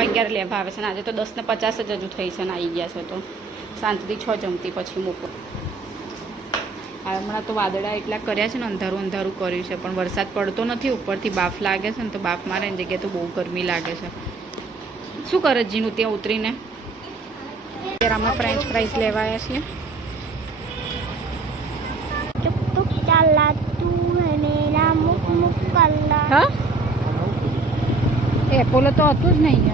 અગિયાર લેવા આવે છે ને આજે તો દસને પચાસ જ હજુ થઈ છે ને આવી ગયા છે તો. સાંજથી છ જમતી પછી મૂકો. હમણાં તો વાદળા એટલા કર્યા છે ને અંધારું અંધારું કર્યું છે પણ વરસાદ પડતો નથી ઉપરથી બાફ લાગે છે ને તો બાફ મારે એની જગ્યાએ તો બહુ ગરમી લાગે છે. શું કરે જીનું ત્યાં ઉતરીને? અત્યારે અમે ફ્રેન્ચ ફ્રાઈસ લેવાયા છીએ ચાલા તું મેરા મુક મુક હા? એપોલો તો હતું જ નહીં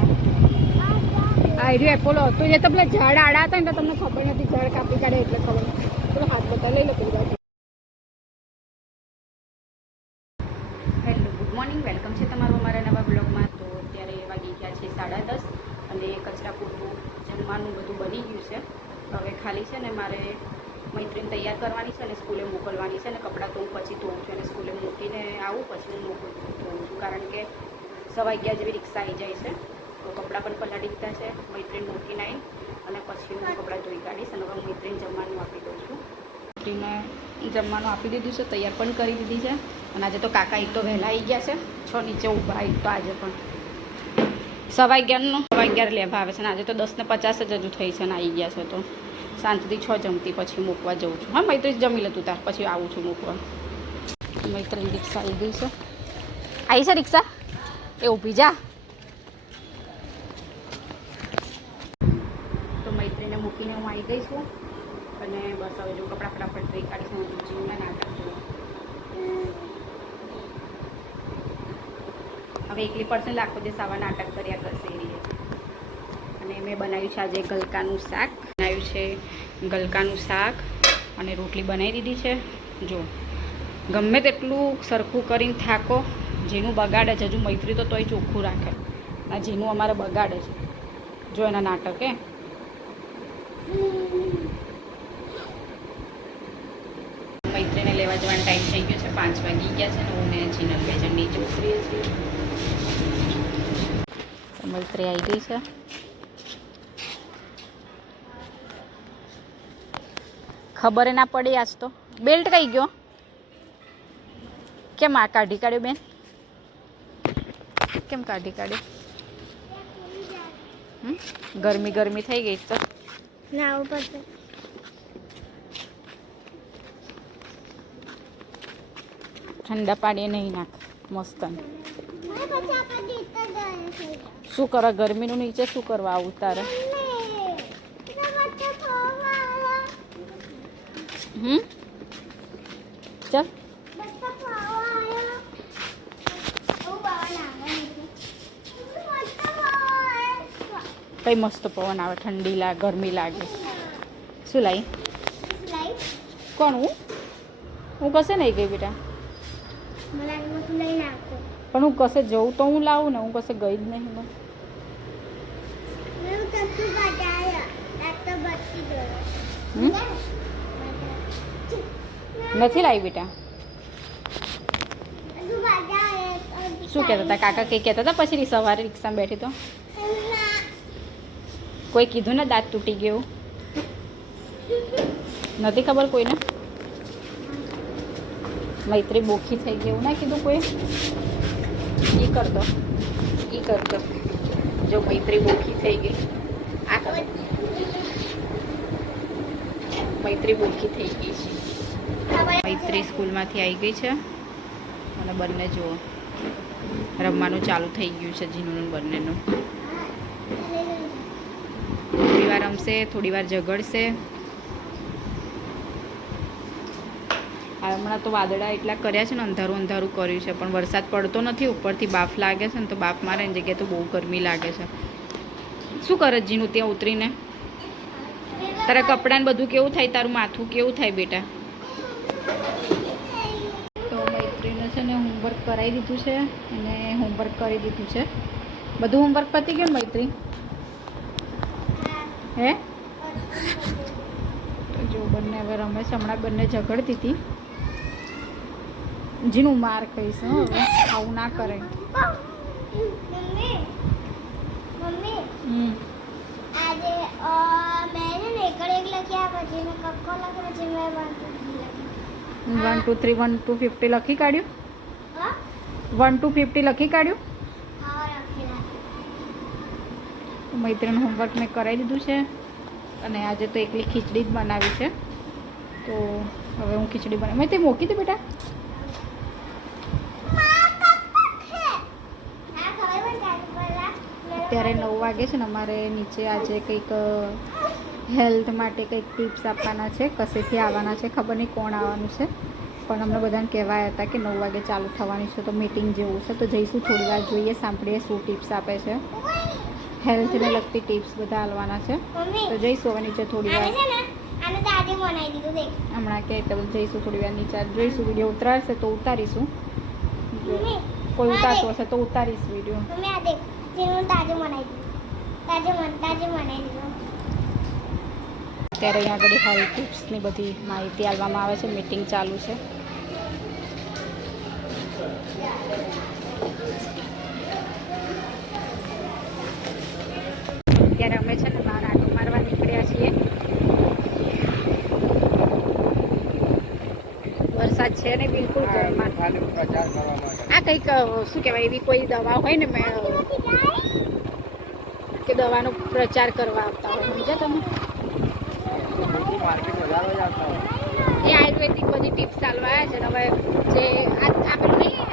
આ રહ્યું એપોલો હતું. એ તો ઝાડ આડા હતા ને તો તમને ખબર નથી ઝાડ કાપી કાઢે એટલે ખબર પેલો હાથ બધા લઈ લો પેલી હેલો ગુડ મોર્નિંગ વેલકમ છે તમારું અમારા નવા બ્લોગમાં તો અત્યારે વાગી ગયા છે સાડા દસ અને કચરા પૂરતું જમવાનું બધું બની ગયું છે. હવે ખાલી છે ને મારે મૈત્રીને તૈયાર કરવાની છે અને સ્કૂલે મોકલવાની છે ને કપડાં તો હું પછી ધોઉં છું અને સ્કૂલે મૂકીને આવું, પછી હું મોકલું ધોઉં છું કારણ કે સવા અગિયાર જેવી રિક્ષા આવી જાય છે. તો કપડાં પણ પલાળી દીધા છે. મૈત્રીને મૂકીને આવી અને પછી હું કપડાં ધોઈ કાઢીશ અને હવે મૈત્રીને જમવાનું આપી દઉં છું. મૈત્રીને જમવાનું આપી દીધું છે તૈયાર પણ કરી દીધી છે. અને આજે તો કાકા એક તો વહેલા આવી ગયા છે છ નીચે ઊભા એક તો આજે પણ. સવા અગિયારનો સવા અગિયાર લેવા આવે છે ને આજે તો દસ ને પચાસ જ હજુ થઈ છે ને આવી ગયા છે તો. શાંતિથી છ જમતી પછી મૂકવા જઉં છું. હા મૈત્રી જમી લેતું તાર પછી આવું છું મૂકવા. મૈત્રી રિક્ષા આવી ગઈ છે. આવી છે રિક્ષા? એ ઊભી જા. તો મૈત્રીને મૂકીને હું આવી ગઈ છું અને બસ હવે જો કપડાં ફટાફટ ધોઈ કાઢીશું હું જીવના ના હવે એકલી પર્સન લાખો દિવસ આવા નાટક કર્યા કરશે એ અને મેં બનાવ્યું છે આજે ગલકાનું શાક. બનાવ્યું છે ગલકાનું શાક અને રોટલી બનાવી દીધી છે. જો, ગમે તેટલું સરખું કરીને થાકો. જેનું બગાડે છે, હજુ મૈત્રી તો તોય ચોખ્ખું રાખે. આ જેનું અમારે બગાડે છે. જો એના નાટકે મૈત્રીને લેવા જવાનો ટાઈમ થઈ ગયો છે, પાંચ વાગી ગયા છે ને હું ને જીનલ બે જણ નીચે ઉતરીએ છીએ. મૈત્રી આવી ગઈ છે. ખબર ના પડી આજ તો. બેલ્ટ કઈ ગયો? કેમ આ કાઢી કાઢ્યો બેન? કેમ કાઢી કાઢી? ગરમી ગરમી થઈ ગઈ તો. ઠંડા પાણીએ નહીં નાખ મસ્ત શું કરો ગરમીનું નીચે શું કરવા આવું તારે? હમ? ચાલ. તોય મસ્ત પવન આવે, ઠંડી લાગે, ગરમી લાગે. શું લાઈ? કોણ, હું? હું કશે નહીં ગઈ બેટા? પણ હું કશે જઉં તો હું લાવું ને, હું કશે ગઈ જ નહીં ને નથી લાવી બેટા? શું કહેતા હતા? કાકા કંઈ કહેતા હતા? પછી સવારે રિક્ષામાં બેઠી તો? કોઈ કીધું ને દાંત તૂટી ગયું? નથી ખબર કોઈને? મૈત્રી બોખી થઈ ગઈ, એવું ના કીધું કોઈ? એ કરતો એ કરતો જો મૈત્રી બોખી થઈ ગઈ. મૈત્રી બોખી થઈ ગઈ છે. મૈત્રી સ્કૂલમાંથી આવી ગઈ છે. અને બંને જુઓ. રમવાનું ચાલુ થઈ ગયું છે જીનુનું બંનેનું. રમશે થોડી વાર ઝઘડશે હમણાં તો વાદળા એટલા કર્યા છે ને, અંધારું અંધારું કર્યું છે, પણ વરસાદ પડતો નથી, ઉપરથી બાફ લાગે છે ને, તો બાફ મારે એની જગ્યાએ તો બહુ ગરમી લાગે છે. શું કરે જીનું ત્યાં ઉતરીને? તારા કપડાને બધું કેવું થાય? તારું માથું કેવું થાય બેટા? તો મૈત્રીને છે ને હોમવર્ક કરાવી દીધું છે, અને હોમવર્ક કરી દીધું છે. બધું હોમવર્ક પતી ગયું મૈત્રી? હે? જો બંને હવે રમેશ હમણાં બંને ઝઘડતી હતી. જીનું માર કહીશ હં હવે. આવું ના કરે. One two three one two fifty લખી કાઢ્યું? હા? વન ટુ ફિફ્ટી લખી કાઢ્યું હા લખેલા મૈત્રીનું હોમવર્ક મેં કરાવી દીધું છે અને આજે તો એકલી ખીચડી જ બનાવી છે. તો હવે હું ખીચડી બનાવી. મેં તે મૂકી દે બેટા. અત્યારે નવ વાગે છે ને, અમારે નીચે આજે કંઈક હેલ્થ માટે કંઈક ટિપ્સ આપવાના છે, કશેથી આવવાના છે, ખબર નહીં કોણ આવવાનું છે. પણ અમને બધાને કહેવાયા હતા કે નવ વાગે ચાલુ થવાની છે, તો મીટિંગ જેવું છે. તો જઈશું થોડી વાર, જોઈએ, સાંભળીએ શું ટિપ્સ આપે છે. હેલ્થને લગતી ટિપ્સ બધા આવવાના છે. તો જઈશું હવે નીચે થોડી વાર. હમણાં કહે તો જઈશું થોડી વાર નીચે. જોઈશું વીડિયો ઉતારશે તો ઉતારીશું. કોઈ ઉતારતું હશે તો ઉતારીશ વીડિયો અત્યારે અહીંયા આગળ હેલ્થ ટિપ્સની બધી માહિતી આપવામાં આવે છે. મીટિંગ ચાલુ છે અત્યારે અમે છે ને બહાર આટો મારવા નીકળ્યા છીએ વરસાદ છે ને બિલકુલ આ કંઈક શું કહેવાય એવી કોઈ દવા હોય ને મેં કે દવાનો પ્રચાર કરવા આવતા હોય. સમજ્યા તમે? એ આયુર્વેદિક બધી ટિપ્સ ચાલવા છે હવે જે આ આ પેલું નહીં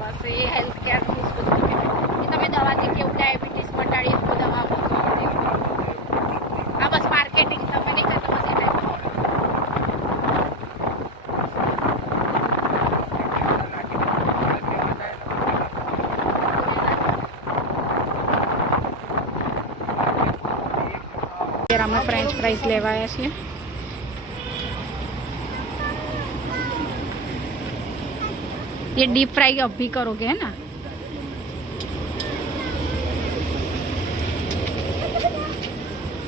બસ એ હેલ્થ અત્યારે અમે ફ્રેન્ચ ફ્રાઈઝ લેવા આવ્યા છીએ ये डीप फ्राई अभी करोगे है ना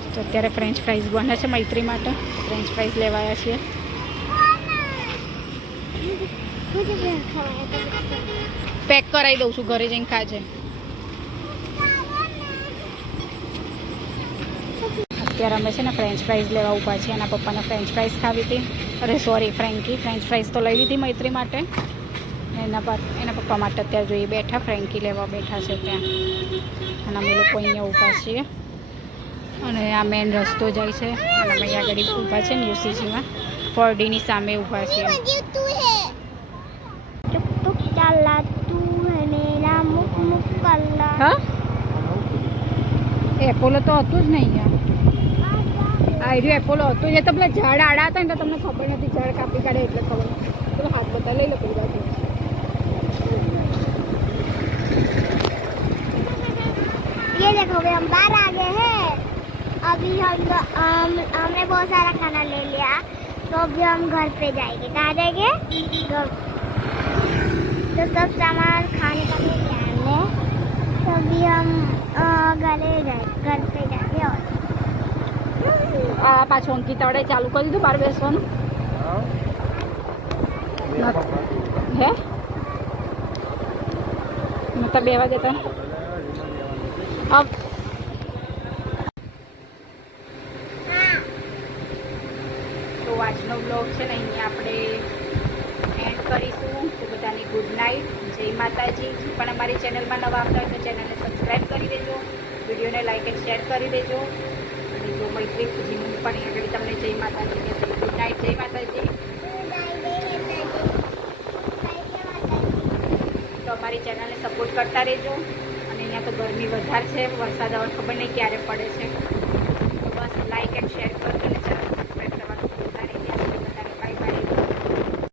તો અત્યારે ફ્રેન્ચ ફ્રાઈઝ બને છે મૈત્રી માટે ફ્રેન્ચ ફ્રાઈઝ લેવાયા છીએ પેક કરાવી દઉં છું ઘરે જઈને ખાજે અત્યારે અમે છે ને ફ્રેન્ચ ફ્રાઈઝ લેવા ઊભા છીએ. એના પપ્પાને ફ્રેન્ચ ફ્રાઈઝ ખાવી હતી. અરે સોરી ફ્રેન્કી ફ્રેન્ચ ફ્રાઈઝ તો લઈ લીધી મૈત્રી માટે. એના પર એના પપ્પા માટે અત્યારે જોઈએ બેઠા ફ્રેન્કી લેવા બેઠા છે ત્યાં. અને અમે લોકો અહીંયા ઊભા છીએ. અને આ મેન રસ્તો જાય છે. અને અમે અહીંયા આગળ ઊભા છે ન્યુસીજીમાં ફોરડીની સામે ઊભા છીએ. એપોલો તો હતું જ નહીં અહીંયા આ રહ્યું એપોલો હતું એ તો પેલા ઝાડ આડા હતા ને તો તમને ખબર નથી ઝાડ કાપી કાઢે એટલે ખબર પેલો હાથ બતા લઈ લો પેલી બાજુ ये देखो अभी हम बाहर आ गए हैं अभी हम हम हमने बहुत सारा खाना ले लिया तो अभी हम घर पे जाएंगे कहाँ जाएंगे घर तो सब सामान खाने का ले लिया हमने तो अभी हम अ, घरे जाए घर पे जाएंगे और આ પાછું અંકિતાવડે ચાલુ કરી દીધું બહાર બેસવાનું. હે? નતા બે વાગે અબ તો આજનો બ્લોગ છે ને અહીંયા આપણે એન્ડ કરીશું. તો બધાની ગુડ નાઇટ જય માતાજી. પણ અમારી ચેનલમાં નવા આવતા હોય તો ચેનલને સબસ્ક્રાઈબ કરી દેજો. વિડીયોને લાઇક એન્ડ શેર કરી દેજો. અને જો મૈત્રી પણ એટલે તમને જય માતા ગુડ નાઇટ જય માતાજી. તો અમારી ચેનલને સપોર્ટ કરતા રહેજો. અને અહીંયા તો ગરમી વધારે છે. વરસાદ હવે ખબર નહીં ક્યારે પડે છે. બસ લાઇક એન્ડ શેર કરો.